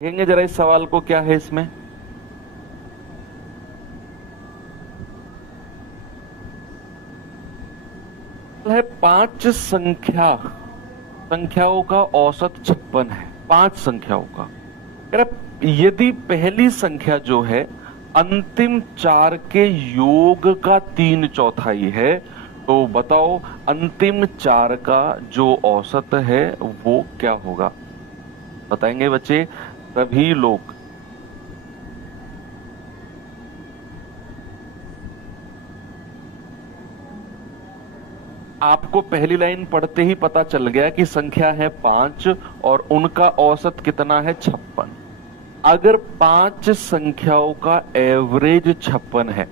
देखेंगे जरा इस सवाल को, क्या है इसमें। है पांच संख्याओं का औसत 56 है। पांच संख्याओं का यदि पहली संख्या जो है अंतिम चार के योग का 3/4 है, तो बताओ अंतिम चार का जो औसत है वो क्या होगा। बताएंगे बच्चे सभी लोग। आपको पहली लाइन पढ़ते ही पता चल गया कि संख्या है 5 और उनका औसत कितना है 56। अगर पांच संख्याओं का एवरेज 56 है,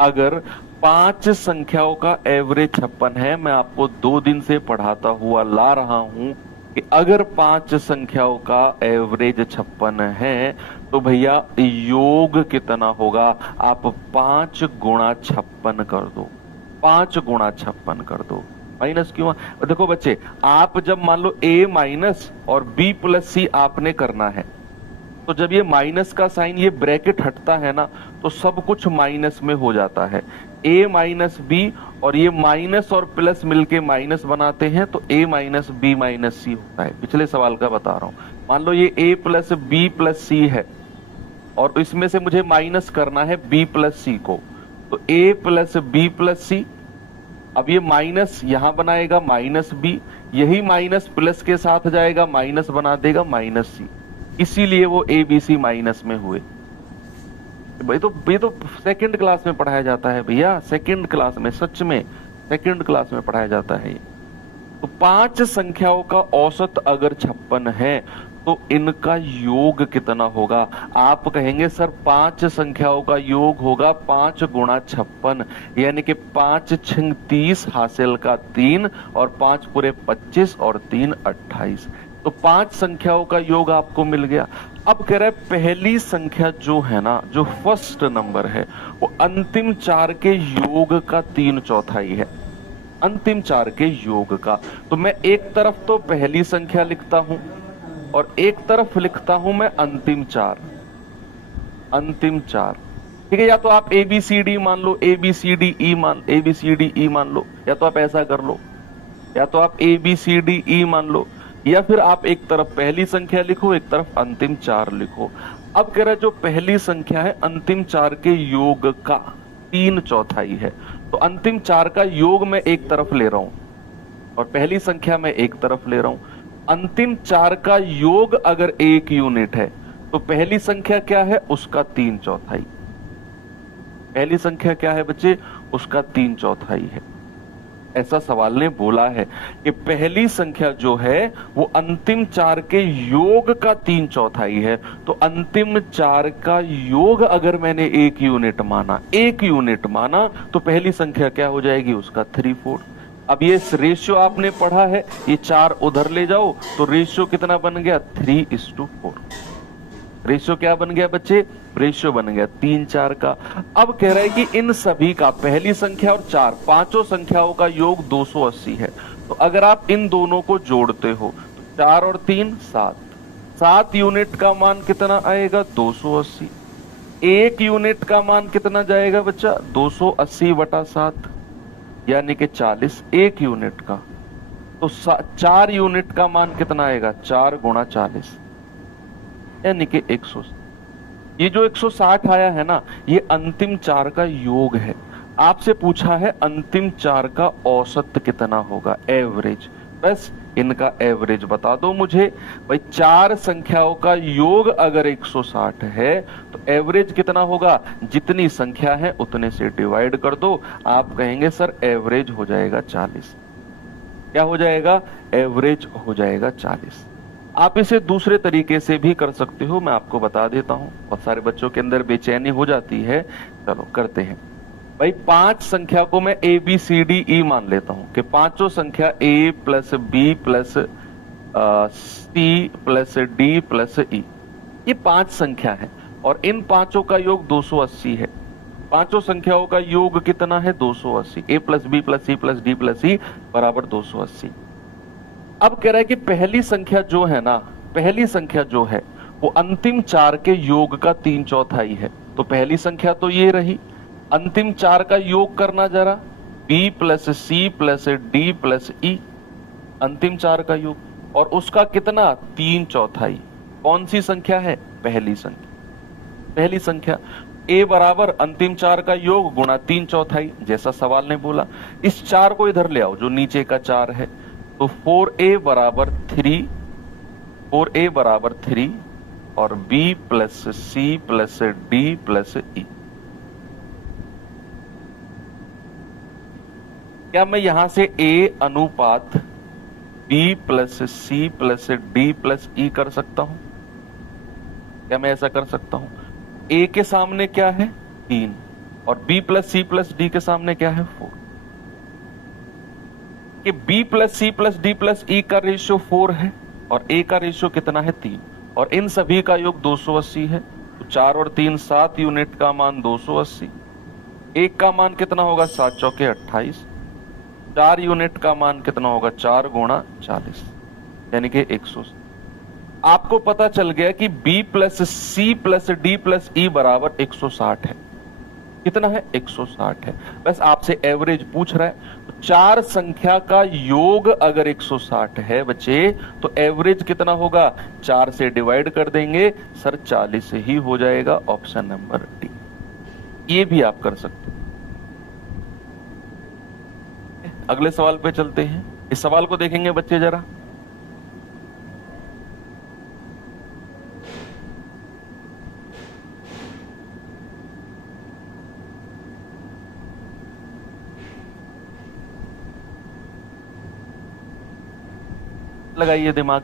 अगर पांच संख्याओं का एवरेज 56 है, मैं आपको 2 दिन से पढ़ाता हुआ ला रहा हूं कि अगर पांच संख्याओं का एवरेज 56 है तो भैया योग कितना होगा। आप 5 गुणा 56 कर दो, 5 गुणा 56 कर दो। माइनस क्यों? देखो बच्चे, आप जब मान लो a माइनस और b प्लस c आपने करना है, तो जब ये माइनस का साइन, ये ब्रैकेट हटता है ना, तो सब कुछ माइनस में हो जाता है। a माइनस बी और ये माइनस और प्लस मिलके माइनस बनाते हैं, तो a माइनस बी माइनस सी होता है। पिछले सवाल का बता रहा हूं। मान लो ये a प्लस बी प्लस सी है और इसमें से मुझे माइनस करना है b प्लस सी को, तो a प्लस बी प्लस सी। अब ये माइनस यहां बनाएगा माइनस बी, यही माइनस प्लस के साथ जाएगा, माइनस बना देगा माइनस सी। इसीलिए वो ए बी सी माइनस में हुए। भाई तो ये तो सेकंड क्लास में पढ़ाया जाता है भैया, सेकंड क्लास में, सच में सेकंड क्लास में पढ़ाया जाता है ये। तो पांच संख्याओं का औसत अगर 56 है तो इनका योग कितना होगा। आप कहेंगे सर पांच संख्याओं का योग होगा 5 गुणा 56, यानी कि 5 6 30 हासिल का 3 और 5 पूरे 25 और 3 28। तो पांच संख्याओं का योग आपको मिल गया। अब कह रहा है पहली संख्या जो है ना, जो फर्स्ट नंबर है, वो अंतिम चार के योग का 3/4 है। अंतिम चार के योग का, तो मैं एक तरफ तो पहली संख्या लिखता हूं और एक तरफ लिखता हूं मैं अंतिम चार। अंतिम चार, ठीक है। या तो आप ए बी सी डी मान लो, A B C D E मान लो, या तो आप ऐसा कर लो, या तो आप A B C D E मान लो, या फिर आप एक तरफ पहली संख्या लिखो, एक तरफ अंतिम चार लिखो। अब कह रहा है जो पहली संख्या है अंतिम चार के योग का 3/4 है, तो अंतिम चार का योग मैं एक तरफ ले रहा हूं और पहली संख्या मैं एक तरफ ले रहा हूं। अंतिम चार का योग अगर 1 यूनिट है तो पहली संख्या क्या है, उसका 3/4। पहली संख्या क्या है बच्चे, उसका 3/4 है। ऐसा सवाल ने बोला है कि पहली संख्या जो है वो अंतिम चार के योग का 3/4 है, तो अंतिम चार का योग अगर मैंने 1 यूनिट माना, 1 यूनिट माना, तो पहली संख्या क्या हो जाएगी, उसका 3/4। अब ये रेशियो आपने पढ़ा है, ये 4 उधर ले जाओ तो रेशियो कितना बन गया, 3:4। रेशियो क्या बन गया बच्चे, रेशियो बन गया 3/4 का। अब कह रहा है कि इन सभी का, पहली संख्या और 4, पांचों संख्याओं का योग 280 है। तो अगर आप इन दोनों को जोड़ते हो तो 4 और 3 7, 7 यूनिट का मान कितना आएगा, 280। 1 यूनिट का मान कितना जाएगा बच्चा, 280/7 यानी कि 40 1 यूनिट का। तो 4 यूनिट का मान कितना आएगा, 4 गुणा 40 यानी कि 100। ये जो 160 आया है ना, ये अंतिम चार का योग है। आपसे पूछा है अंतिम चार का औसत कितना होगा, एवरेज। बस इनका एवरेज बता दो मुझे। भाई चार संख्याओं का योग अगर 160 है तो एवरेज कितना होगा, जितनी संख्या है उतने से डिवाइड कर दो। आप कहेंगे सर एवरेज हो जाएगा 40। क्या हो जाएगा, एवरेज हो जाएगा 40। आप इसे दूसरे तरीके से भी कर सकते हो, मैं आपको बता देता हूं। बहुत सारे बच्चों के अंदर बेचैनी हो जाती है, चलो करते हैं। भाई पांच संख्या को मैं A B C D E मान लेता हूं कि पांचों संख्या A plus B plus C plus D plus E, ये 5 संख्या है और इन पांचों का योग 280 है। पांचों संख्याओं का योग कितना है, 280। A plus B plus C plus D plus E बराबर 280। अब कह रहा है कि पहली संख्या जो है ना, पहली संख्या जो है वो अंतिम चार के योग का 3/4 है। तो पहली संख्या तो ये रही, अंतिम चार का योग करना जरा, b plus C plus D plus E, अंतिम चार का योग, और उसका कितना 3/4। कौन सी संख्या है? पहली संख्या। पहली संख्या a बराबर अंतिम चार का योग गुणा 3/4, जैसा सवाल ने बोला। इस चार को इधर ले आओ जो नीचे का चार है, तो 4a बराबर 3, 4a बराबर 3 और b plus C plus D plus E. क्या मैं यहां से a अनुपात b plus C plus D plus E कर सकता हूं? क्या मैं ऐसा कर सकता हूं? a के सामने क्या है 3 और b plus C plus D के सामने क्या है 4, कि b plus C plus D plus E का रेशियो 4 है और a का रेशियो कितना है 3, और इन सभी का योग 280 है। तो 4 और 3 7 यूनिट का मान 280, एक का मान कितना होगा 7 चौके 28, 4 यूनिट का मान कितना होगा 4 गुणा 40 यानी कि 100। आपको पता चल गया कि b plus C plus D plus E बराबर 160 है। कितना है 160 है। बस आपसे एवरेज पूछ रहा है। तो चार संख्या का योग अगर 160 है बच्चे, तो एवरेज कितना होगा? 4 से डिवाइड कर देंगे सर, 40 ही हो जाएगा। Option number D. ये भी आप कर सकते हैं। अगले सवाल पे चलते हैं। इस सवाल को देखेंगे बच्चे जरा। लगाइए दिमाग।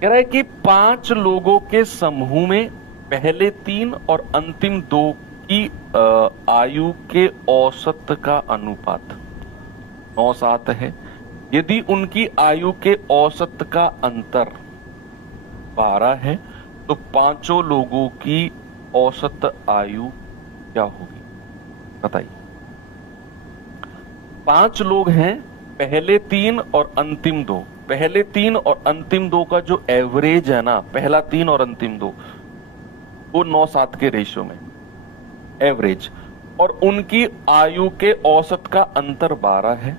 कह रहा है कि 5 लोगों के समूह में पहले 3 और अंतिम 2 की आयु के औसत का अनुपात 9:7 है। यदि उनकी आयु के औसत का अंतर 12 है, तो पांचों लोगों की औसत आयु क्या होगी? बताइए। 5 लोग हैं, पहले 3 और अंतिम 2। पहले 3 और अंतिम 2 का जो एवरेज है ना, पहला 3 और अंतिम 2, वो 9:7 के रेशियो में एवरेज, और उनकी आयु के औसत का अंतर 12 है।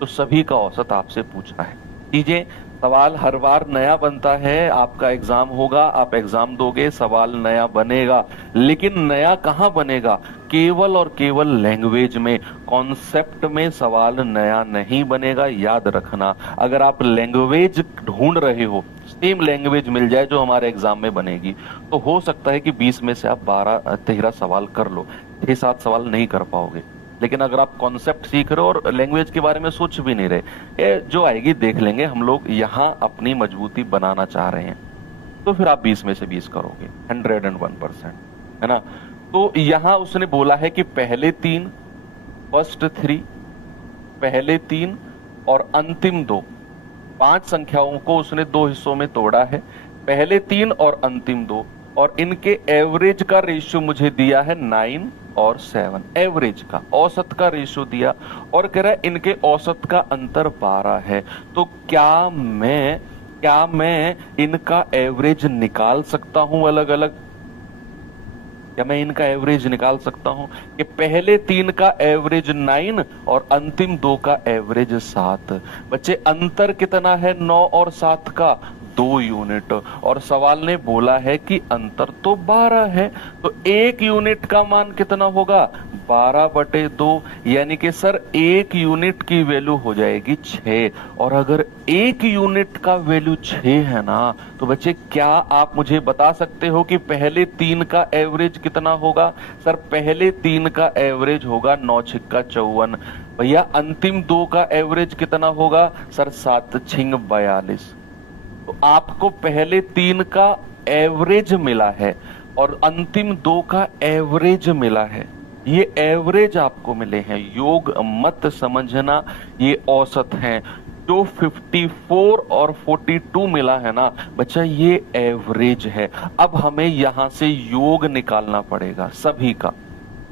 तो सभी का औसत आपसे पूछा है। कीजिए, सवाल हर बार नया बनता है। आपका एग्जाम होगा, आप एग्जाम दोगे, सवाल नया बनेगा, लेकिन नया कहां बनेगा? केवल और केवल लैंग्वेज में, कॉन्सेप्ट में सवाल नया नहीं बनेगा। याद रखना, अगर आप लैंग्वेज ढूंढ रहे हो, सेम लैंग्वेज मिल जाए जो हमारे एग्जाम में बनेगी, तो हो सकता है कि 20 में से आप 12-13 सवाल कर लो, 6-7 सवाल नहीं कर पाओगे। लेकिन अगर आप कॉन्सेप्ट सीख रहे हो और लैंग्वेज के बारे में सोच भी नहीं रहे, ये जो आएगी देख लेंगे। हम लोग यहाँ अपनी मजबूती बनाना चाह रहे हैं, तो फिर आप 20 में से 20 करोगे, 101%, है ना। तो यहाँ उसने बोला है कि पहले 3, फर्स्ट 3, पहले 3 और अंतिम 2, 5 संख्याओं को उसने 2 हिस्सों में तोड़ा है, पहले 3 और अंतिम 2, और इनके एवरेज का रेशियो मुझे दिया है 9 और 7। एवरेज का, औसत का रेशियो दिया, और कह रहा है इनके औसत का अंतर 12 है। तो क्या मैं इनका एवरेज निकाल सकता हूं अलग अलग? क्या मैं इनका एवरेज निकाल सकता हूं कि पहले 3 का एवरेज 9 और अंतिम 2 का एवरेज 7? बच्चे, अंतर कितना है 9 और 7 का? 2 यूनिट। और सवाल ने बोला है कि अंतर तो 12 है, तो 1 यूनिट का मान कितना होगा? 12/2, यानी कि सर 1 यूनिट की वैल्यू हो जाएगी 6। और अगर 1 यूनिट का वैल्यू 6 है ना, तो बच्चे क्या आप मुझे बता सकते हो कि पहले 3 का एवरेज कितना होगा? सर पहले 3 का एवरेज होगा 9 छिक्का 54। भैया अंतिम 2 का एवरेज कितना होगा? सर 7 छिंग 42। तो आपको पहले 3 का एवरेज मिला है और अंतिम 2 का एवरेज मिला है। ये एवरेज आपको मिले हैं, योग मत समझना, ये औसत हैं। जो 54 और 42 मिला है ना बच्चा, ये एवरेज है। अब हमें यहां से योग निकालना पड़ेगा सभी का।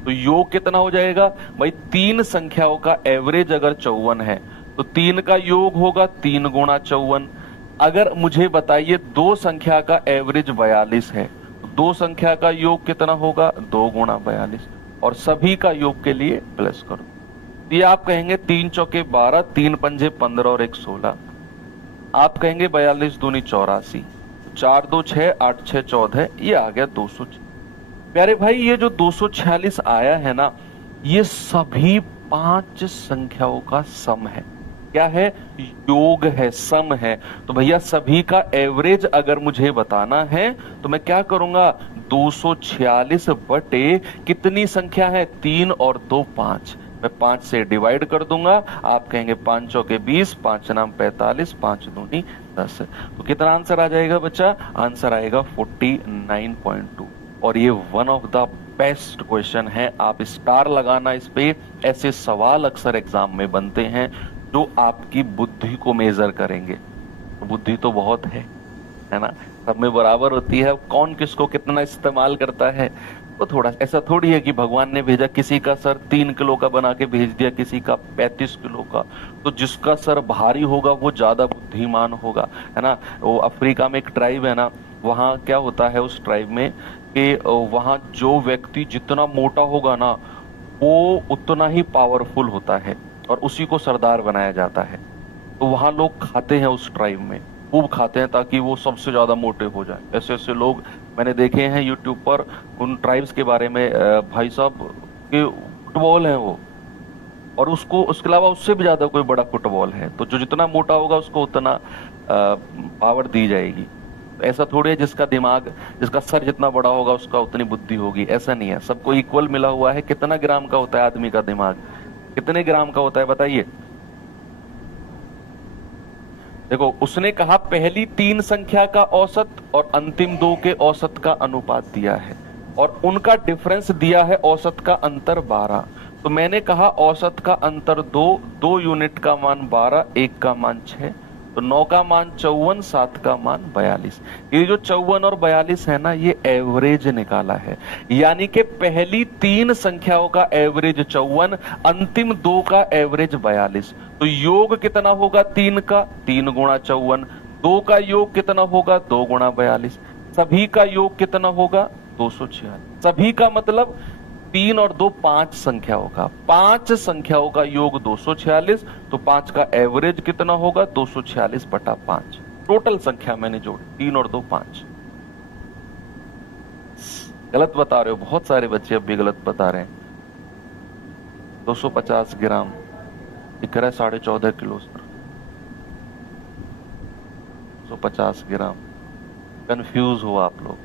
तो योग कितना हो जाएगा भाई, तीन संख्याओं का एवरेज अगर 54 है तो तीन का योग होगा 3 गुणा 54। अगर मुझे बताइए दो संख्या का एवरेज 42 है तो दो संख्या का योग कितना होगा, 2 गुणा 42। और सभी का योग के लिए प्लस करो। ये आप कहेंगे 3 चौके 12, 3 पंजे 15 और 1 16। आप कहेंगे 42 दूनी 84, 4 2 6, 8 6 14, ये आ गया 206। प्यारे भाई ये जो 246 आया है ना, ये सभी 5 संख्याओं का सम है। क्या है, योग है, सम है। तो भैया सभी का एवरेज अगर मुझे बताना है तो मैं क्या करूंगा, 246 बटे कितनी संख्या है, 3 और 2 5, मैं 5 से डिवाइड कर दूंगा। आप कहेंगे 5 चौके 20, 5 नाम 45, 5 दूनी 10। तो कितना आंसर आ जाएगा बच्चा, आंसर आएगा 49.2। और ये one of the best question है, आप स्टार लगाना इस पे। ऐसे सवाल अक्सर एग्जाम में बनते हैं जो आपकी बुद्धि को मेजर करेंगे। तो बुद्धि तो बहुत है ना, सब में बराबर होती है, कौन किसको कितना इस्तेमाल करता है। तो थोड़ा ऐसा थोड़ी है कि भगवान ने भेजा, किसी का सर 3 किलो का बना के भेज दिया, किसी का 35 किलो का। तो जिसका सर भारी होगा वो ज्यादा बुद्धिमान होगा, है ना। वो अफ्रीका में एक ट्राइब है ना, वहाँ क्या होता है उस ट्राइब में कि वहाँ जो व्यक्ति जितना मोटा होगा ना वो उतना ही पावरफुल होता है और उसी को सरदार बनाया जाता है। तो वहाँ लोग खाते हैं, उस ट्राइब में खूब खाते हैं ताकि वो सबसे ज्यादा मोटे हो जाए। ऐसे ऐसे लोग मैंने देखे हैं यूट्यूब पर, उन ट्राइब्स के बारे में। भाई साहब के फुटबॉल है वो, और उसको उसके अलावा उससे भी ज्यादा कोई बड़ा फुटबॉल है। तो जो जितना मोटा होगा उसको उतना पावर दी जाएगी। ऐसा थोड़ी है जिसका दिमाग, जिसका सर जितना बड़ा होगा उसका उतनी बुद्धि होगी, ऐसा नहीं है। सबको इक्वल मिला हुआ है। कितना ग्राम का होता है आदमी का दिमाग, कितने ग्राम का होता है बताइए। देखो उसने कहा पहली 3 संख्या का औसत और अंतिम 2 के औसत का अनुपात दिया है और उनका डिफरेंस दिया है औसत का अंतर 12। तो मैंने कहा औसत का अंतर 2 यूनिट का मान 12, 1 का मान 6, तो 9 का मान 54, 7 का मान 42। ये जो 54 और 42 है ना, ये एवरेज निकाला है। यानी कि पहली 3 संख्याओं का एवरेज 54, अंतिम 2 का एवरेज 42। तो योग कितना होगा 3 का, 3 गुणा 54। 2 का योग कितना होगा, 2 गुणा 42। सभी का योग कितना होगा, 246। सभी का मतलब 3 और 2 5 संख्याओं का, 5 संख्याओं का योग 246। तो 5 का एवरेज कितना होगा, 246 बटा 5। टोटल संख्या मैंने जोड़ी, 3 और 2 5। गलत बता रहे हो, बहुत सारे बच्चे अब भी गलत बता रहे हैं। 250 ग्राम दिख रहा है, 14.5 किलो सर। 250 ग्राम। कंफ्यूज हो आप लोग,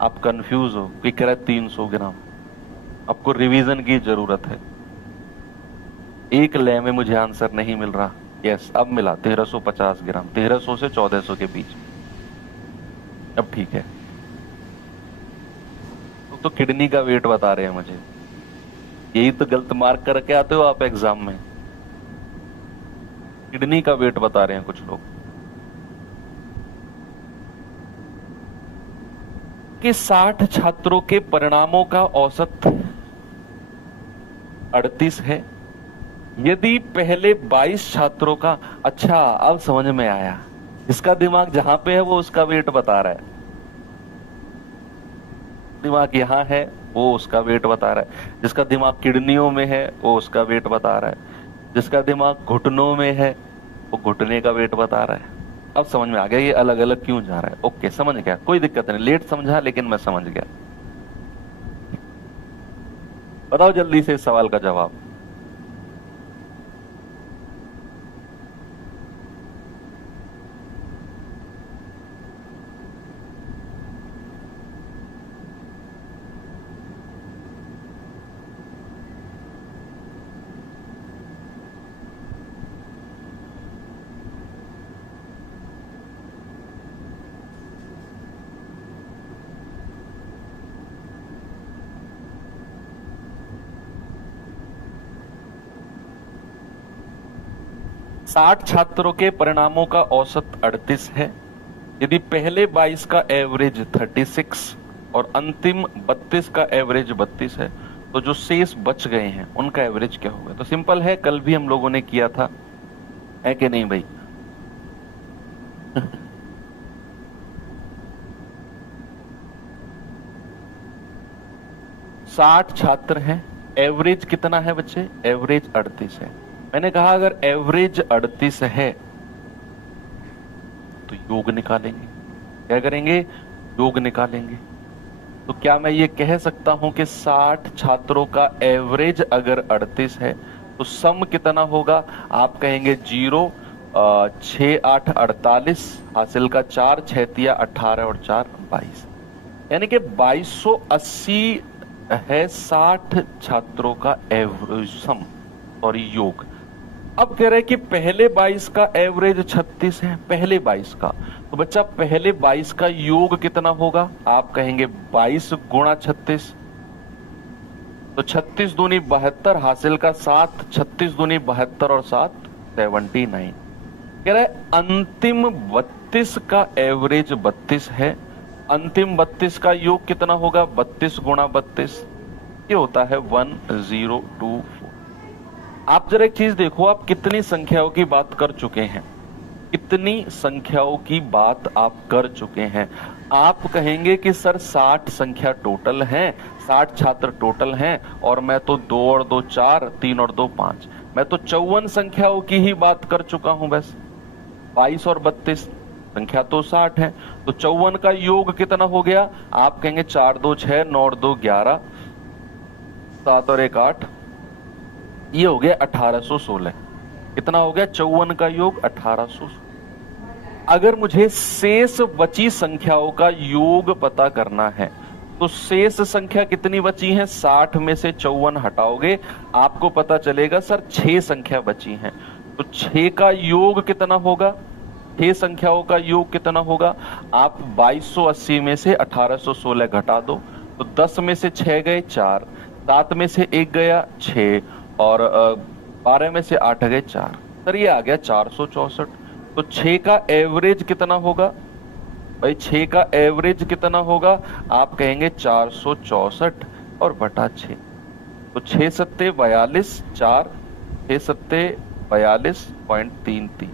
आप कंफ्यूज हो, कि कह रहा है 300 ग्राम। आपको रिवीजन की जरूरत है। एक लय में मुझे आंसर नहीं मिल रहा। यस अब मिला, 1350 ग्राम, 1300 से 1400 के बीच। अब ठीक है। तो किडनी का वेट बता रहे हैं मुझे, यही तो गलत मार्क करके आते हो आप एग्जाम में। किडनी का वेट बता रहे हैं कुछ लोग। कि 60 छात्रों के परिणामों का औसत 38 है। यदि पहले 22 छात्रों का, अच्छा अब समझ में आया, इसका दिमाग जहां पे है वो उसका वेट बता रहा है। दिमाग यहां है वो उसका वेट बता रहा है। जिसका दिमाग किडनियों में है वो उसका वेट बता रहा है। जिसका दिमाग घुटनों में है वो घुटने का वेट बता रहा है। अब समझ में आ गया ये अलग अलग क्यों जा रहा है। ओके समझ गया, कोई दिक्कत नहीं, लेट समझा लेकिन मैं समझ गया। बताओ जल्दी से इस सवाल का जवाब। साठ छात्रों के परिणामों का औसत 38 है। यदि पहले 22 का एवरेज 36 और अंतिम 32 का एवरेज 32 है तो जो शेष बच गए हैं उनका एवरेज क्या होगा? तो सिंपल है, कल भी हम लोगों ने किया था, है कि नहीं भाई? साठ छात्र हैं, एवरेज कितना है बच्चे? एवरेज 38 है। मैंने कहा अगर एवरेज 38 है तो योग निकालेंगे। क्या करेंगे? योग निकालेंगे। तो क्या मैं ये कह सकता हूं कि 60 छात्रों का एवरेज अगर 38 है तो सम कितना होगा? आप कहेंगे 0, 6 8 48, हासिल का 4, 6 तिया 18 और 4 22, यानी कि 2280 है 60 छात्रों का एवरेज सम और योग। अब कह रहे हैं कि पहले 22 का एवरेज 36 है, पहले 22 का। तो बच्चा पहले 22 का योग कितना होगा? आप कहेंगे 22 गुणा 36, तो 36 दूनी 72, हासिल का 7, 36 दूनी 72 और 7 79। कह रहे अंतिम 32 का एवरेज 32 है, अंतिम 32 का योग कितना होगा? 32 गुणा 32, ये होता है 1024। आप जरा एक चीज देखो, आप कितनी संख्याओं की बात कर चुके हैं, कितनी संख्याओं की बात आप कर चुके हैं। आप कहेंगे कि सर 60 संख्या टोटल है, 60 छात्र टोटल हैं, और मैं तो 2 और 2 4, 3 और 2 5, मैं तो 54 संख्याओं की ही बात कर चुका हूं। बस 22 और 32 संख्या तो 60 है, तो 54 का योग कितना हो गया? आप कहेंगे 4 2 6, 9 और 2 11, 7 और 1 8, ये हो गया 1816। कितना हो गया? 54 का योग 1816। अगर मुझे शेष बची संख्याओं का योग पता करना है तो शेष संख्या कितनी बची है? 60 में से 54 हटाओगे, आपको पता चलेगा सर 6 संख्या बची हैं। तो 6 का योग कितना होगा? 6 संख्याओं का योग कितना होगा? आप 2280 में से 1816 घटा दो, तो 10 में से 6 गए 4, 7 में से 1 गया 6, और 12 में से 8 गए 4। सर ये आ गया 464। तो 6 का एवरेज कितना होगा भाई? 6 का एवरेज कितना होगा? आप कहेंगे 464 और बटा 6, तो 6 सत्ते 42, 4 6 सत्ते 42.33।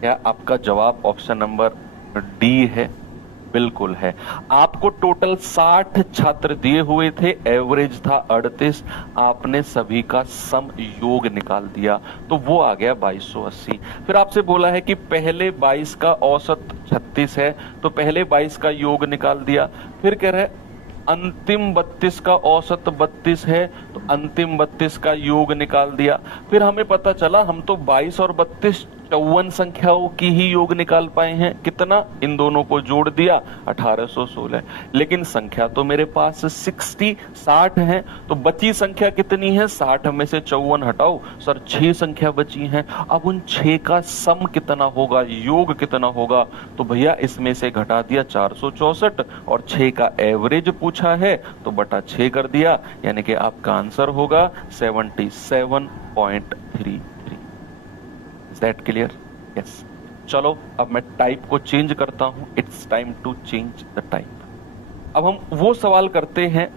क्या आपका जवाब ऑप्शन नंबर डी है? बिल्कुल है। आपको टोटल 60 छात्र दिए हुए थे, एवरेज था 38, आपने सभी का सम योग निकाल दिया, तो वो आ गया 2280। फिर आपसे बोला है कि पहले 22 का औसत 36 है, तो पहले 22 का योग निकाल दिया। फिर कह रहे अंतिम 32 का औसत 32 है, तो अंतिम 32 का योग निकाल दिया। फिर हमें पता चला हम तो 22 और 32 54 संख्याओं की ही योग निकाल पाए हैं। कितना? इन दोनों को जोड़ दिया 1816। लेकिन संख्या तो मेरे पास 60 है, तो बची संख्या कितनी है? 60 में से 54 हटाओ सर, 6 संख्या बची हैं। अब उन 6 का सम कितना होगा, योग कितना होगा? तो भैया इसमें से घटा दिया 464 और 6 का एवरेज पूछा है तो बटा 6 कर दिया, यानी कि आपका आंसर होगा 77.33। That clear? यस। चलो अब मैं टाइप को चेंज करता हूं। It's time to change the type. अब हम वो सवाल करते हैं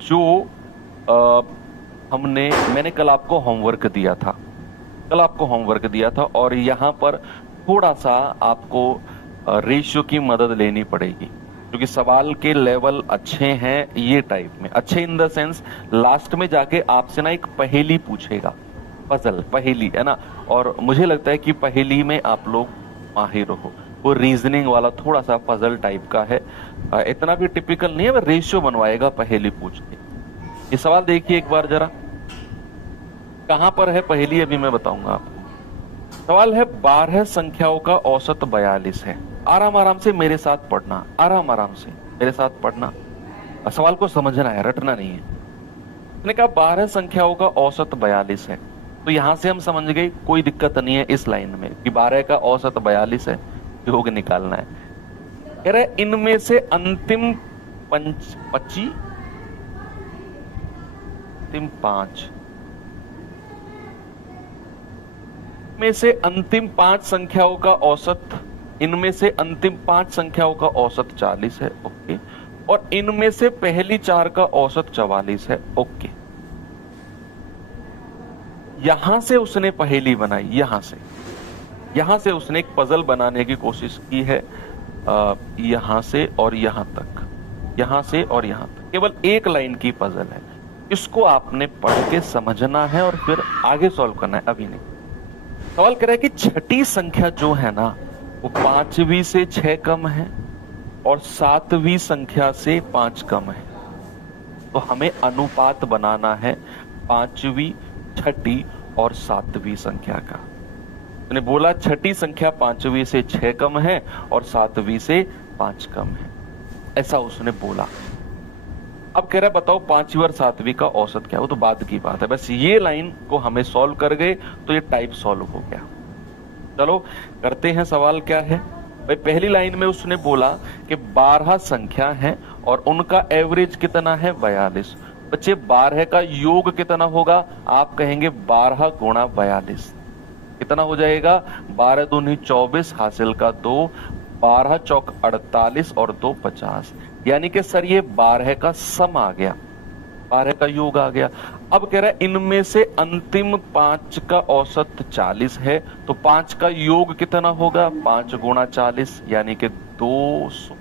जो मैंने कल आपको होमवर्क दिया था। और यहां पर थोड़ा सा आपको रेशियो की मदद लेनी पड़ेगी, क्योंकि सवाल के लेवल अच्छे हैं ये टाइप में। अच्छे इन द सेंस लास्ट में जाके आपसे ना एक पहेली पूछेगा, पहेली है ना, और मुझे लगता है कि पहेली में आप लोग माहिर हो। वो रीजनिंग वाला थोड़ा सा पजल टाइप का है, इतना भी टिपिकल नहीं है, वो रेशियो बनवाएगा पहेली पूछ के। ये सवाल देखिए एक बार जरा, कहां पर है पहेली अभी मैं बताऊंगा आपको। सवाल है 12 संख्याओं का औसत 42 है। आराम आराम से मेरे साथ पढ़ना, आराम से मेरे साथ पढ़ना, सवाल को समझना है, रटना नहीं है। मैंने कहा 12 संख्याओं का औसत 42 है, तो यहां से हम समझ गए कोई दिक्कत नहीं है इस लाइन में कि 12 का औसत 42 है, योग निकालना है। कह रहे इनमें से अंतिम 5 में से अंतिम 5 संख्याओं का औसत, इनमें से अंतिम 5 संख्याओं का औसत 40 है। ओके, और इनमें से पहली 4 का औसत 44 है। ओके, यहां से उसने पहेली बनाई, यहां से उसने एक पजल बनाने की कोशिश की है। यहां से और यहां तक, यहां से और यहां तक, केवल एक लाइन की पजल है। इसको आपने पढ़ के समझना है और फिर आगे सॉल्व करना है, अभी नहीं। सवाल कर रहा है कि छठी संख्या जो है ना, वो 5वीं से 6 कम है और 7वीं संख्या से 5 कम है। तो हमें अनुपात बनाना है 5वीं, छठी और 7वीं संख्या का। मैंने बोला छठी संख्या 5वीं से 6 कम है और 7वीं से 5 कम है, ऐसा उसने बोला। अब कह रहा है बताओ 5वीं और 7वीं का औसत क्या है। वो तो बाद की बात है, बस ये लाइन को हमें सॉल्व कर गए तो ये टाइप सॉल्व हो गया। चलो करते हैं, सवाल क्या है भाई। पहली लाइन में उसने बोला कि 12 संख्या है और उनका एवरेज कितना है 42। बच्चे 12 का योग कितना होगा? आप कहेंगे 12 गुणा 42। कितना हो जाएगा? 12 दूनी 24 हासिल का 2, 12 चौक 48 और 2 50। यानी कि सर ये 12 का सम आ गया, 12 का योग आ गया। अब कह रहा है इनमें से अंतिम 5 का औसत 40 है, तो 5 का योग कितना होगा? 5 गुणा 40 यानी कि 200।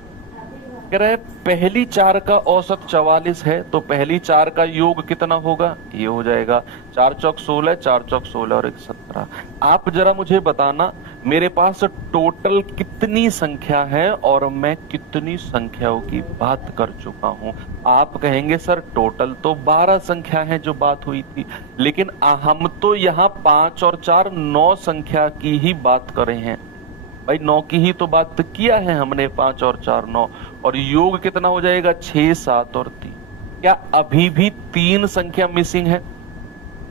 कह रहा है पहली 4 का औसत 44 है, तो पहली 4 का योग कितना होगा? ये हो जाएगा 4 चौक 16, 4 चौक 16 और 1 17। आप जरा मुझे बताना, मेरे पास टोटल कितनी संख्या है और मैं कितनी संख्याओं की बात कर चुका हूं? आप कहेंगे सर टोटल तो 12 संख्या है जो बात हुई थी, लेकिन हम तो यहाँ 5 और 4 9 संख्या की ही बात कर रहे हैं। भाई 9 की ही तो बात किया है हमने, 5 और 4 9। और योग कितना हो जाएगा? 6 7 और 3। क्या अभी भी 3 संख्या मिसिंग है?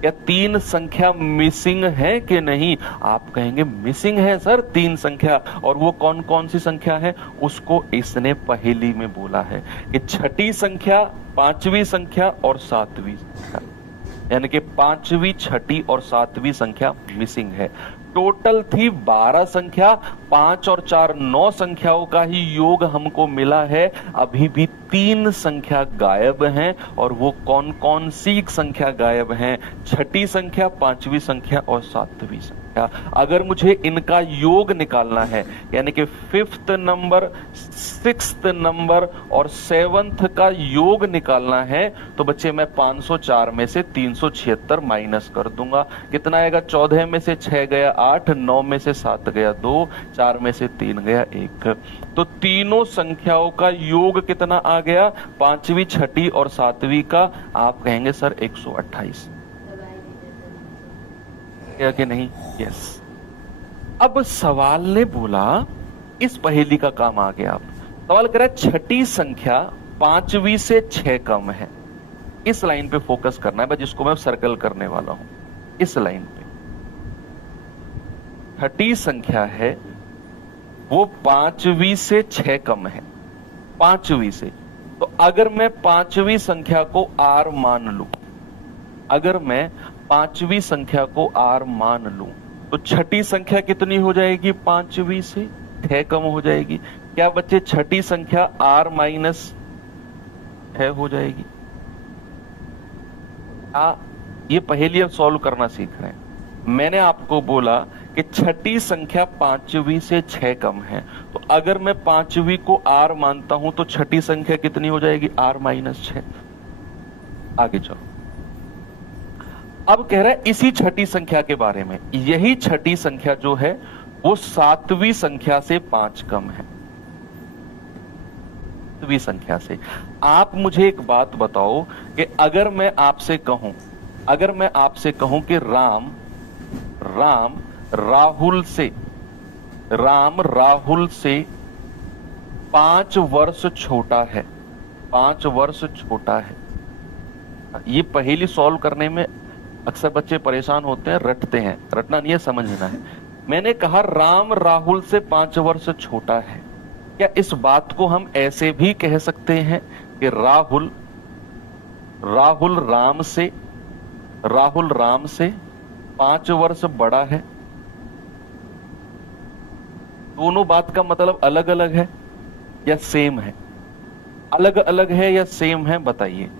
क्या 3 संख्या मिसिंग है कि नहीं? आप कहेंगे मिसिंग है सर 3 संख्या। और वो कौन कौन सी संख्या है? उसको इसने पहेली में बोला है कि छठी संख्या, 5वीं संख्या और 7वीं संख्या, यानी कि 5वीं, छठी और 7वीं संख्या मिसिंग है। टोटल थी 12 संख्या, 5 और 4 9 संख्याओं का ही योग हमको मिला है। अभी भी 3 संख्या गायब हैं, और वो कौन कौन सी संख्या गायब हैं? छठी संख्या, 5वीं संख्या और 7वीं संख्या। अगर मुझे इनका योग निकालना है, यानी कि 5th नंबर, 6th नंबर और 7th का योग निकालना है, तो बच्चे मैं 504 में से 376 माइनस कर दूंगा। कितना आएगा? 14 में से 6 गया 8, 9 में से 7 गया 2, 4 में से 3 गया 1। तो तीनों संख्याओं का योग कितना आ गया? 5वीं, छठी और 7वीं का। आप कहेंगे सर 128 कि नहीं? यस। अब सवाल ने बोला, इस पहेली का काम आ गया। आप सवाल कर रहा है छठी संख्या 5वीं से 6 कम है। इस लाइन पे फोकस करना है, जिसको मैं सर्कल करने वाला हूं। इस लाइन पे छठी संख्या है, वो 5वीं से 6 कम है, 5वीं से। तो अगर मैं 5वीं संख्या को R मान लूं, अगर मैं 5वीं संख्या को R मान लूं, तो छठी संख्या कितनी हो जाएगी? 5वीं से 6 कम हो जाएगी। क्या बच्चे छठी संख्या R माइनस 6 हो जाएगी? ये पहेली अब सॉल्व करना सीख रहे हैं। मैंने आपको बोला कि छठी संख्या 5वीं से 6 कम है, तो अगर मैं 5वीं को R मानता हूं तो छठी संख्या कितनी हो जाएगी? R minus 6। आगे चलो। अब कह रहा है इसी छठी संख्या के बारे में, यही छठी संख्या जो है वो 7वीं संख्या से 5 कम है, 7वीं संख्या से। आप मुझे एक बात बताओ कि अगर मैं आपसे कहूं, अगर मैं आपसे कहूं कि राम राहुल से 5 वर्ष छोटा है, 5 वर्ष छोटा है। ये पहेली सॉल्व करने में अक्सर बच्चे परेशान होते हैं, रटते हैं। रटना नहीं है, समझना है। मैंने कहा राम राहुल से 5 वर्ष छोटा है। क्या इस बात को हम ऐसे भी कह सकते हैं कि राहुल राम से 5 वर्ष बड़ा है? दोनों बात का मतलब अलग अलग है या सेम है? अलग अलग है या सेम है बताइए।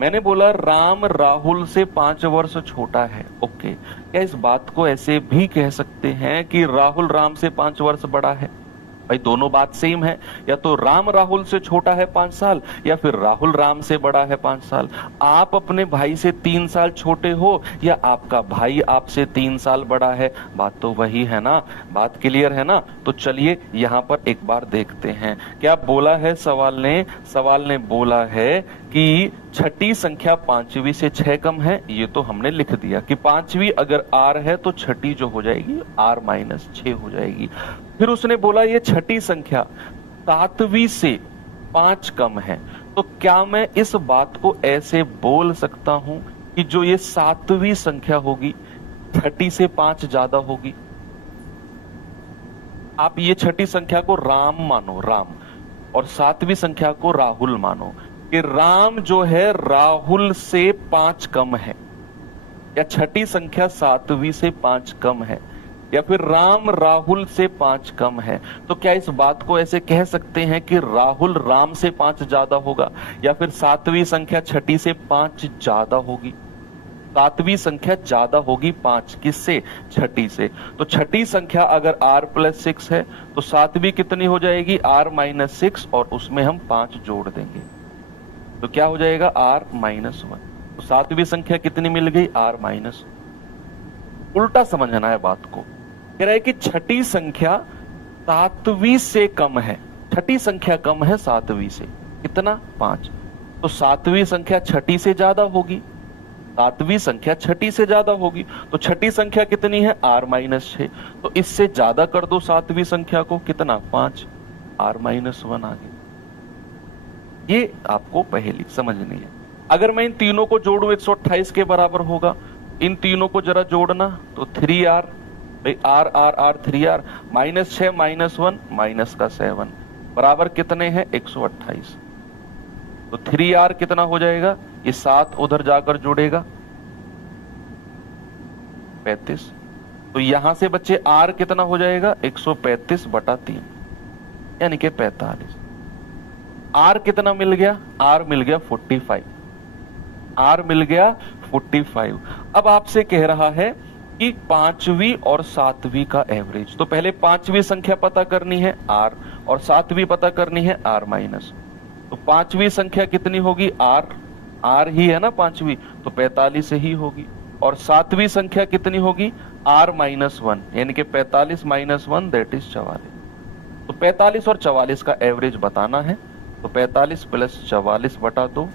मैंने बोला राम राहुल से 5 वर्ष छोटा है, ओके। क्या इस बात को ऐसे भी कह सकते हैं कि राहुल राम से 5 वर्ष बड़ा है? भाई दोनों बात सेम है, या तो राम राहुल से छोटा है 5 साल या फिर राहुल राम से बड़ा है 5 साल। आप अपने भाई से 3 साल छोटे हो या आपका भाई आपसे 3 साल बड़ा है, बात तो वही है ना। बात क्लियर है ना। तो चलिए यहां पर एक बार देखते हैं क्या बोला है सवाल ने। सवाल ने बोला है कि छठी संख्या पांचवी से 6 कम है। ये तो हमने लिख दिया कि पांचवी अगर आर है तो छठी जो हो जाएगी आर माइनस 6 हो जाएगी। फिर उसने बोला ये छठी संख्या सातवीं से 5 कम है। तो क्या मैं इस बात को ऐसे बोल सकता हूं कि जो ये सातवीं संख्या होगी छठी से 5 ज्यादा होगी? आप ये छठी संख्या को राम मानो, राम, और सातवीं संख्या को राहुल मानो कि राम जो है राहुल से 5 कम है, या छठी संख्या सातवीं से 5 कम है, या फिर राम राहुल से 5 कम है। तो क्या इस बात को ऐसे कह सकते हैं कि राहुल राम से 5 ज्यादा होगा, या फिर सातवीं संख्या छठी से 5 ज्यादा होगी? सातवीं संख्या ज्यादा होगी 5 किससे? छठी से। तो छठी संख्या अगर r प्लस 6 है तो सातवीं कितनी हो जाएगी? r माइनस 6, और उसमें हम 5 जोड़ देंगे तो क्या हो जाएगा? r minus 1। तो सातवीं संख्या कितनी मिल गई? r minus. उल्टा समझना है बात को। कह रहा है कि छठी संख्या सातवीं से कम है, छठी संख्या कम है सातवीं से, कितना? 5। तो सातवीं संख्या छठी से ज्यादा होगी, सातवीं संख्या छठी से ज्यादा होगी। तो छठी संख्या कितनी है? r minus 6। तो इससे ज्यादा कर दो सातवीं संख्या को, कितना? 5, r माइनस 1 आ गया। ये आपको पहेली समझनी है। अगर मैं इन तीनों को जोड़ू 128 के बराबर होगा। इन तीनों को जरा जोड़ना तो 3r, R R R 3r, minus 6 minus 1 minus का 7 बराबर कितने हैं? 128। तो 3r कितना हो जाएगा? ये 7 उधर जाकर जुड़ेगा 35। तो यहां से बच्चे r कितना हो जाएगा? 135 बटा 3 यानी कि 45। r कितना मिल गया? r मिल गया 45। r मिल गया 45। अब आपसे कह रहा है कि पांचवी और सातवीं का एवरेज। तो पहले पांचवी संख्या पता करनी है r, और सातवीं पता करनी है r माइनस। तो पांचवी संख्या कितनी होगी? r ही है ना पांचवी, तो 45 ही होगी। और सातवीं संख्या कितनी होगी? r माइनस 1, यानी कि 45 माइनस 1 दैट इज 44। तो 45 और 44 का एवरेज बताना है। तो 45 प्लस 44 बटा 2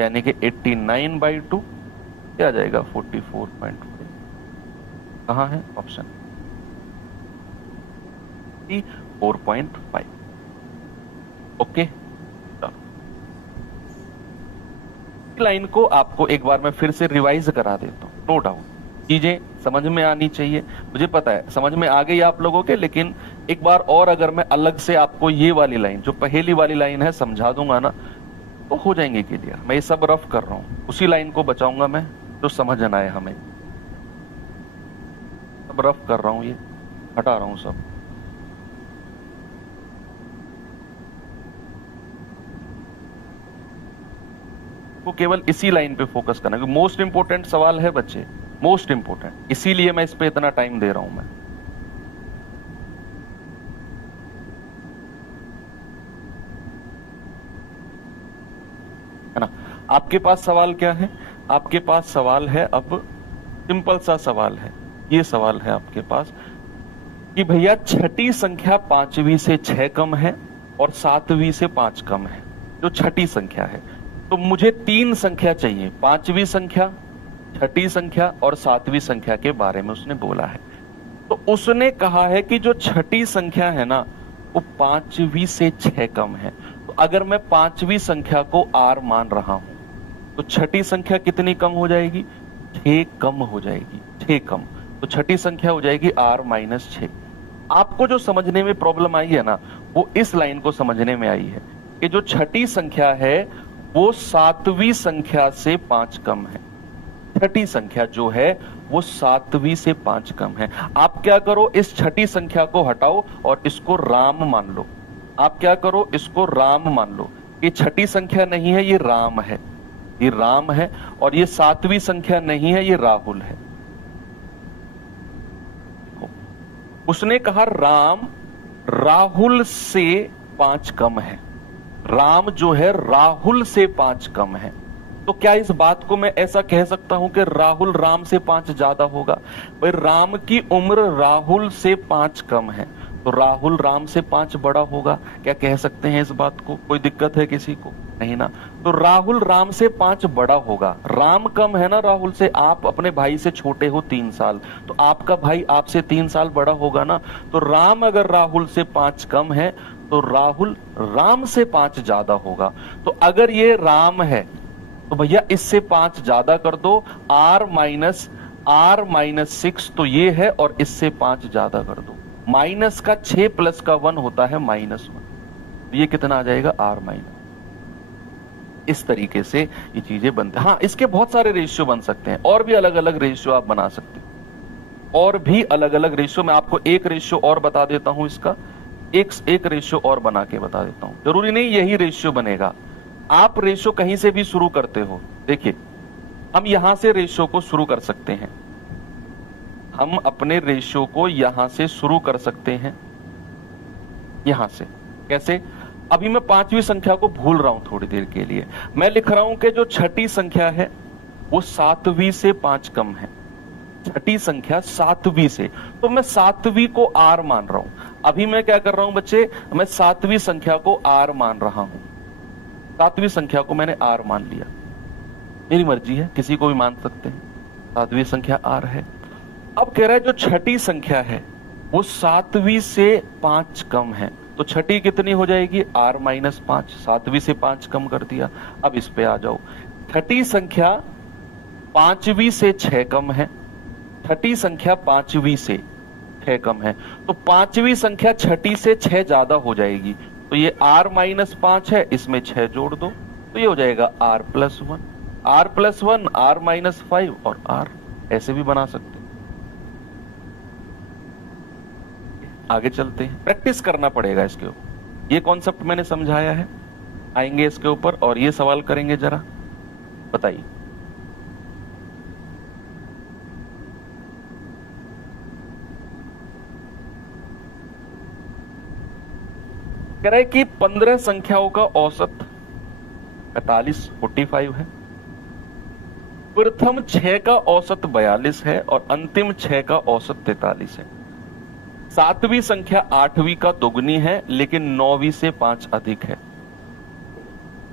यानी कि 89/2 क्या आ जाएगा? 44.5। कहां है ऑप्शन? 4.5। ओके, लाइन को आपको एक बार मैं फिर से रिवाइज करा देता हूं। नो डाउट चीजें समझ में आनी चाहिए, मुझे पता है समझ में आ गई आप लोगों के, लेकिन एक बार और अगर मैं अलग से आपको ये वाली लाइन, जो पहली वाली लाइन है, समझा दूंगा ना तो हो जाएंगे क्लियर। मैं ये सब रफ कर रहा हूं, उसी लाइन को बचाऊंगा मैं जो समझ आए हमें। सब रफ कर रहा हूं, ये हटा रहा हूं सब। को केवल इसी लाइन पे फोकस करना है, मोस्ट इंपोर्टेंट सवाल है बच्चे, मोस्ट इंपोर्टेंट, इसीलिए मैं इस पे इतना टाइम दे रहा हूं मैं। है ना? आपके पास सवाल क्या है? आपके पास सवाल है, अब सिंपल सा सवाल है। ये सवाल है आपके पास कि भैया छठी संख्या पांचवी से 6 कम है और सातवीं से 5 कम है, जो छठी संख्या है। तो मुझे 3 संख्या चाहिए, पांचवी संख्या, छठी संख्या और सातवीं संख्या के बारे में उसने बोला है। तो उसने कहा है कि जो छठी संख्या है ना वो पांचवी से 6 कम है। तो अगर मैं पांचवी संख्या को r मान रहा हूं तो छठी संख्या कितनी कम हो जाएगी? 6 कम हो जाएगी, 6 कम। तो छठी संख्या हो जाएगी r माइनस 6। आपको जो समझने में प्रॉब्लम आई है ना वो इस लाइन को समझने में आई है कि जो छठी संख्या है वो सातवीं संख्या से 5 कम है। छठी संख्या जो है वो सातवीं से 5 कम है। आप क्या करो, इस छठी संख्या को हटाओ और इसको राम मान लो। आप क्या करो, इसको राम मान लो। ये छठी संख्या नहीं है, ये राम है, ये राम है। और ये सातवीं संख्या नहीं है, ये राहुल है। उसने कहा राम राहुल से 5 कम है, राम जो है राहुल से 5 कम है। तो क्या इस बात को मैं ऐसा कह सकता हूं कि राहुल राम से 5 ज्यादा होगा? भाई राम की उम्र राहुल से 5 कम है, तो राहुल राम से 5 बड़ा होगा। क्या कह सकते हैं इस बात को? कोई दिक्कत है किसी को? नहीं ना। तो राहुल राम से 5 बड़ा होगा। राम कम है ना राहुल से। आप अपने भाई से छोटे हो 3 साल, तो आपका भाई आपसे 3 साल बड़ा होगा ना। तो राम अगर राहुल से 5 कम है तो राहुल राम से 5 ज्यादा होगा। तो अगर ये राम है तो भैया इससे 5 ज्यादा कर दो, r माइनस 6 तो ये है, और इससे 5 ज्यादा कर दो। माइनस का 6 प्लस का 1 होता है -1। ये कितना आ जाएगा? r minus. इस तरीके से ये चीजें बनते हैं। हाँ, इसके बहुत सारे रेशियो बन सकते हैं, और भी अलग अलग रेशियो आप बना सकते हैं, और भी अलग अलग रेशियो। मैं आपको एक रेशियो और बता देता हूं इसका, एक रेशियो और बना के बता देता हूं। जरूरी नहीं यही रेशियो बनेगा, आप रेशियो कहीं से भी शुरू करते हो। देखिए, हम यहां से रेशियो को शुरू कर सकते हैं, हम अपने रेशियो को यहां से शुरू कर सकते हैं। यहां से कैसे? अभी मैं 5वीं संख्या को भूल रहा हूं थोड़ी देर के लिए। मैं लिख रहा हूं कि जो छठी संख्या है वो 7वीं से 5 कम है। छठी संख्या 7वीं से, तो मैं 7वीं को r मान रहा हूं। अभी मैं क्या कर रहा हूं बच्चे? मैं 7वीं संख्या को r मान रहा हूं। 7वीं संख्या को मैंने r मान लिया। मेरी मर्जी है, किसी को भी मान सकते हैं। 7वीं संख्या r है। अब कह रहा है जो छठी संख्या है वो 7वीं से 5 कम है, तो छठी कितनी हो जाएगी? r minus 5। 7वीं से 5 कम कर दिया। अब इस पे आ जाओ। छठी संख्या 5वीं से 6 कम है। छठी संख्या 5वीं से 6 कम है, तो 5वीं संख्या छठी से 6 ज्यादा हो जाएगी। तो ये r माइनस 5 है, इसमें 6 जोड़ दो, तो ये हो जाएगा r plus 1, r plus 1, r minus 5 और r। ऐसे भी बना सकते हैं। आगे चलते हैं, प्रैक्टिस करना पड़ेगा इसके ऊपर। ये कॉन्सेप्ट मैंने समझाया है, आएंगे इसके ऊपर और ये सवाल करेंगे। जरा बताइए, कह रहे कि 15 संख्याओं का औसत 45 है। प्रथम 6 का औसत 42 है और अंतिम 6 का औसत 43 है। 7वीं संख्या 8वीं का दोगुनी है, लेकिन 9वीं से 5 अधिक है।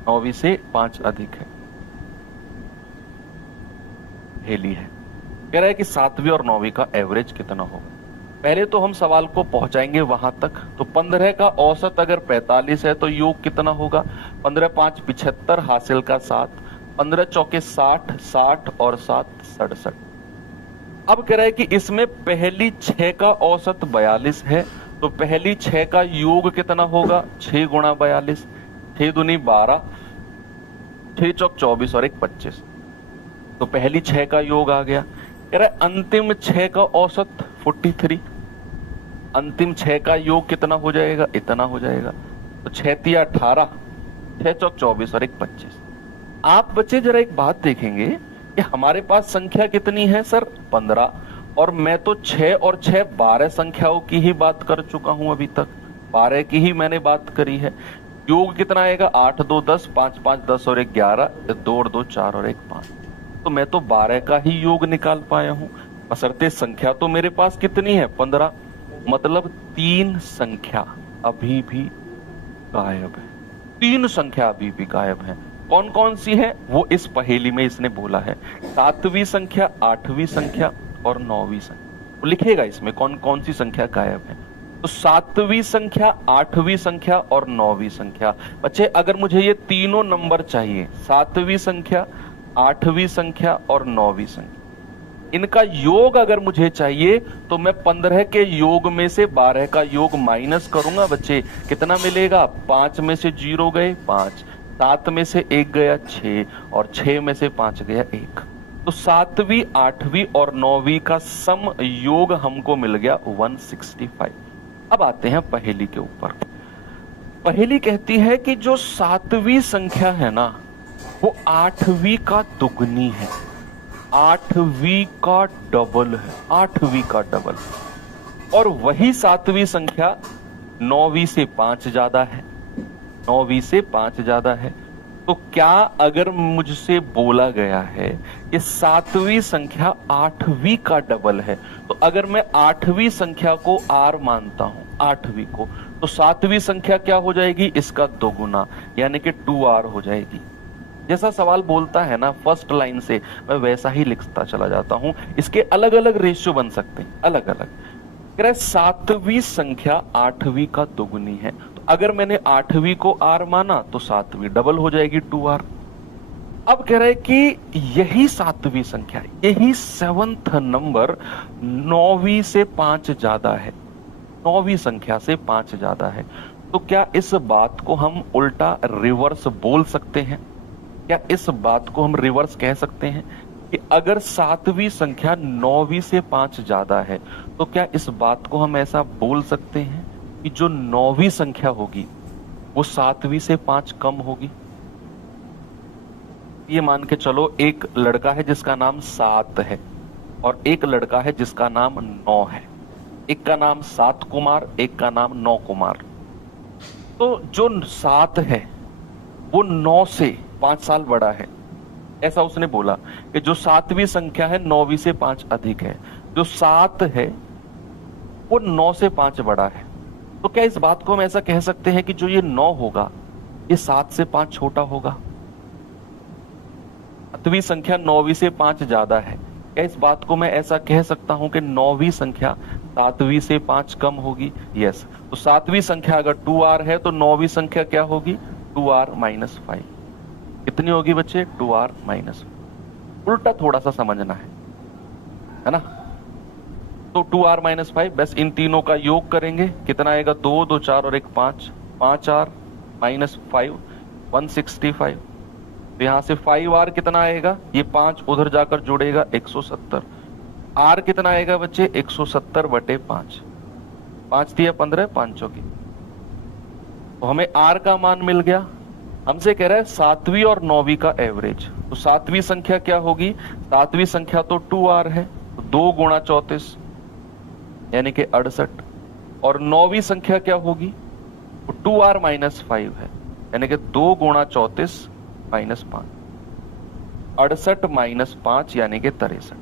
9वीं से 5 अधिक है। हेली है। कह रहा है कि 7वीं और 9वीं का एवरेज कितना होगा। पहले तो हम सवाल को पहुंचाएंगे वहां तक। तो 15 का औसत अगर 45 है तो योग कितना होगा? 15 5 75, हासिल का 7, 15 चौके 60, 60 और 7 67। अब कह रहा है कि इसमें पहली 6 का औसत 42 है, तो पहली 6 का योग कितना होगा? 6 गुणा 42, 6 दूनी 12, 6 चौक 24 और 1 25। तो पहली 6 का योग आ गया। कह रहा है अंतिम 6 का औसत 43, अंतिम 6 का योग कितना हो जाएगा? इतना हो जाएगा। तो 6 तिया 18, 6 चौक 24 और 1 25। आप बच्चे जरा एक बात देखेंगे कि हमारे पास संख्या कितनी है सर? 15, और मैं तो 6 और 6 12 संख्याओं की ही बात कर चुका हूं अभी तक। 12 की ही मैंने बात करी है। योग कितना आएगा? 8 2 10, 5 5 10 और 1 11, 2 और 2 4 और 1 5। तो मैं तो 12 का ही योग निकाल पाया हूं, बशर्ते संख्या तो मेरे पास कितनी है? 15। मतलब 3 संख्या अभी भी गायब है। 3 संख्या अभी भी गायब है। कौन कौन सी है वो इस पहेली में इसने बोला है। 7वीं संख्या, 8वीं संख्या और 9वीं संख्या। वो लिखेगा इसमें कौन कौन सी संख्या गायब है। तो 7वीं संख्या, 8वीं संख्या और 9वीं संख्या। बच्चे अगर मुझे ये तीनों नंबर चाहिए, 7वीं संख्या, 8वीं संख्या और 9वीं संख्या, इनका योग अगर मुझे चाहिए तो मैं 15 के योग में से 12 का योग माइनस करूंगा। बच्चे कितना मिलेगा? 5 में से 0 गए 5, 7 में से 1 गया 6 और 6 में से 5 गया 1। तो 7वीं, 8वीं और 9वीं का सम योग हमको मिल गया 165। अब आते हैं पहेली के ऊपर। पहेली कहती है कि जो 7वीं संख्या है ना, वो 8वीं का दुगनी है, 8वीं का डबल है, 8वीं का डबल। और वही 7वीं संख्या 9वीं से 5 ज्यादा है, 9वीं से 5 ज्यादा है। तो क्या अगर मुझसे बोला गया है कि 7वीं संख्या 8वीं का डबल है, तो अगर मैं 8वीं संख्या को r मानता हूं, 8वीं को, तो 7वीं संख्या क्या हो जाएगी? इसका दोगुना, यानी कि 2r हो जाएगी। जैसा सवाल बोलता है ना फर्स्ट लाइन से, मैं वैसा ही लिखता चला जाता हूं। इसके अलग अलग रेशियो बन सकते हैं, अलग अलग। कह रहा है 7वीं संख्या 8वीं का दोगुनी है, तो अगर मैंने 8वीं को r माना तो 7वीं डबल हो जाएगी 2r। अब कह रहे कि यही 7वीं संख्या, यही 7th नंबर 9वीं से 5 ज्यादा है, 9वीं संख्या से 5 ज्यादा है। तो क्या इस बात को हम उल्टा रिवर्स बोल सकते हैं? क्या इस बात को हम रिवर्स कह सकते हैं कि अगर 7वीं संख्या 9वीं से 5 ज्यादा है, तो क्या इस बात को हम ऐसा बोल सकते हैं कि जो 9वीं संख्या होगी वो 7वीं से 5 कम होगी? ये मान के चलो एक लड़का है जिसका नाम 7 है और एक लड़का है जिसका नाम 9 है। एक का नाम 7 कुमार, एक का नाम 9 कुमार। तो जो 7 है वो 9 से 5 साल बड़ा है, ऐसा उसने बोला कि जो 7वीं संख्या है 9वीं से 5 अधिक है, जो 7 है वो 9 से 5 बड़ा है। तो क्या इस बात को हम ऐसा कह सकते हैं कि जो ये 9 होगा ये 7 से 5 छोटा होगा? 7वीं संख्या 9वीं से 5 ज्यादा है, क्या इस बात को मैं ऐसा कह सकता हूं कि 9वीं संख्या 7वीं से 5 कम होगी? यस। तो 7वीं संख्या अगर 2r है तो 9वीं संख्या क्या होगी? 2r - 5। कितनी होगी बच्चे? 2r - उल्टा थोड़ा सा समझना है ना? तो 2r - 5, बस इन तीनों का योग करेंगे, कितना आएगा? 2 2 4 और 1 5, 5r - 5 165। तो यहां से 5r कितना आएगा? ये 5 उधर जाकर जुड़ेगा 170। r कितना आएगा बच्चे? 170/5, 5 दिया 15, 5 चौकी। तो हमें r का मान मिल गया। हमसे कह रहा है 7वीं और 9वीं का एवरेज। तो 7वीं संख्या क्या होगी? 7वीं संख्या तो 2r है, तो 2 × 34 यानी कि 68। और 9वीं संख्या क्या होगी? तो 2r - 5 है, यानी कि 2 × 34 - 5, 68 - 5 यानी कि 63।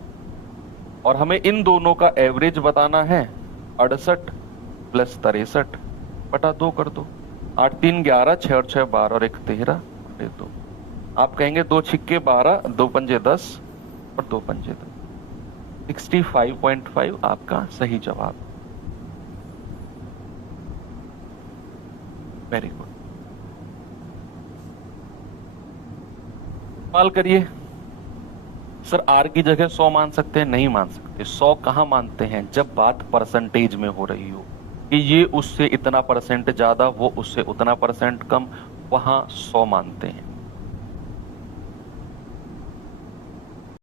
और हमें इन दोनों का एवरेज बताना है। 68 + 63/2 कर दो। 8 3 11, 6 और 6 12 और 1 13 और 2। आप कहेंगे 2 छिक्के 12, 2 पंजे 10 और 2 पंजे 2। 65.5 आपका सही जवाब। Very good. सवाल करिए। सर r की जगह 100 मान सकते हैं? नहीं मान सकते। 100 कहां मानते हैं? जब बात परसेंटेज में हो रही हो कि ये उससे इतना % ज्यादा, वो उससे उतना % कम, वहां 100 मानते हैं।